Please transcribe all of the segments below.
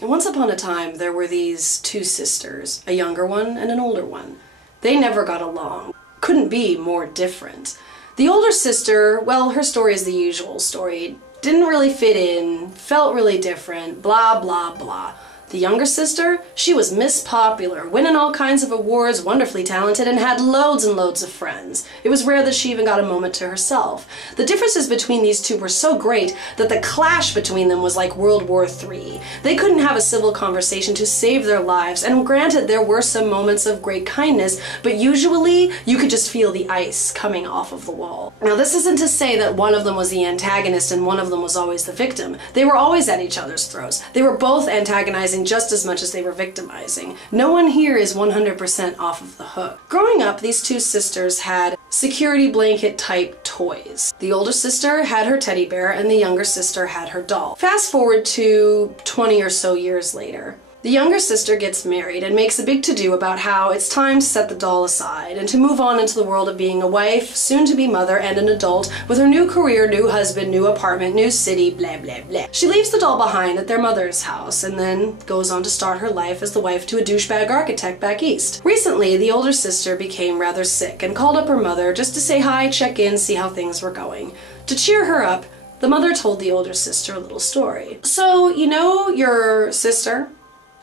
And once upon a time, there were these two sisters, a younger one and an older one. They never got along. Couldn't be more different. The older sister, well, her story is the usual story. Didn't really fit in, felt really different, blah, blah, blah. The younger sister, she was Miss Popular, winning all kinds of awards, wonderfully talented, and had loads and loads of friends. It was rare that she even got a moment to herself. The differences between these two were so great that the clash between them was like World War III. They couldn't have a civil conversation to save their lives, and granted there were some moments of great kindness, but usually you could just feel the ice coming off of the wall. Now this isn't to say that one of them was the antagonist and one of them was always the victim. They were always at each other's throats. They were both antagonizing just as much as they were victimizing. No one here is 100% off of the hook. Growing up, these two sisters had security blanket type toys. The older sister had her teddy bear and the younger sister had her doll. Fast forward to 20 or so years later. The younger sister gets married and makes a big to-do about how it's time to set the doll aside and to move on into the world of being a wife, soon-to-be mother, and an adult with her new career, new husband, new apartment, new city, blah blah blah. She leaves the doll behind at their mother's house and then goes on to start her life as the wife to a douchebag architect back east. Recently, the older sister became rather sick and called up her mother just to say hi, check in, see how things were going. To cheer her up, the mother told the older sister a little story. So, you know your sister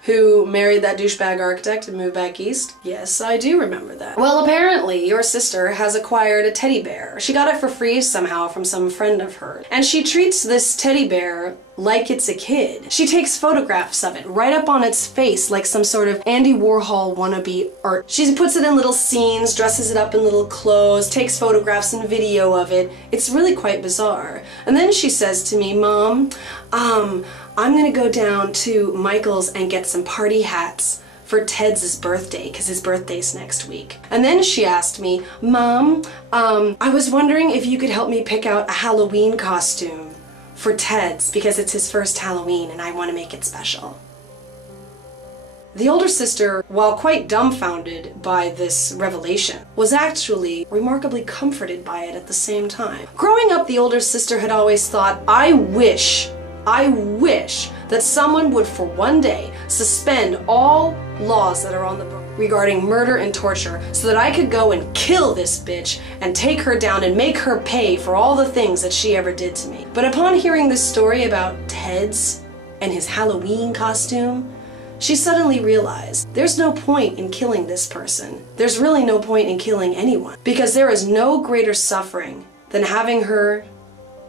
who married that douchebag architect and moved back east? Yes, I do remember that. Well, apparently your sister has acquired a teddy bear. She got it for free somehow from some friend of hers. And she treats this teddy bear like it's a kid. She takes photographs of it right up on its face like some sort of Andy Warhol wannabe art. She puts it in little scenes, dresses it up in little clothes, takes photographs and video of it. It's really quite bizarre. And then she says to me, Mom, I'm gonna go down to Michael's and get some party hats for Ted's birthday, because his birthday's next week. And then she asked me, Mom, I was wondering if you could help me pick out a Halloween costume for Ted's, because it's his first Halloween and I want to make it special. The older sister, while quite dumbfounded by this revelation, was actually remarkably comforted by it at the same time. Growing up, the older sister had always thought, I wish that someone would for one day suspend all laws that are on the book regarding murder and torture so that I could go and kill this bitch and take her down and make her pay for all the things that she ever did to me. But upon hearing this story about Ted's and his Halloween costume, she suddenly realized there's no point in killing this person. There's really no point in killing anyone, because there is no greater suffering than having her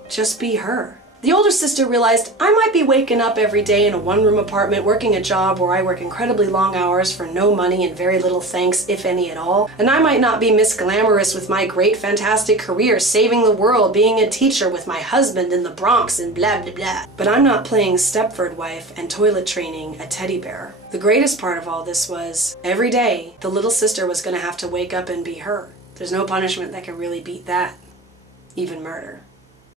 just be her. The older sister realized I might be waking up every day in a one-room apartment working a job where I work incredibly long hours for no money and very little thanks, if any at all. And I might not be Miss Glamorous with my great fantastic career saving the world, being a teacher with my husband in the Bronx and blah blah blah. But I'm not playing Stepford wife and toilet training a teddy bear. The greatest part of all this was every day the little sister was going to have to wake up and be her. There's no punishment that can really beat that, even murder.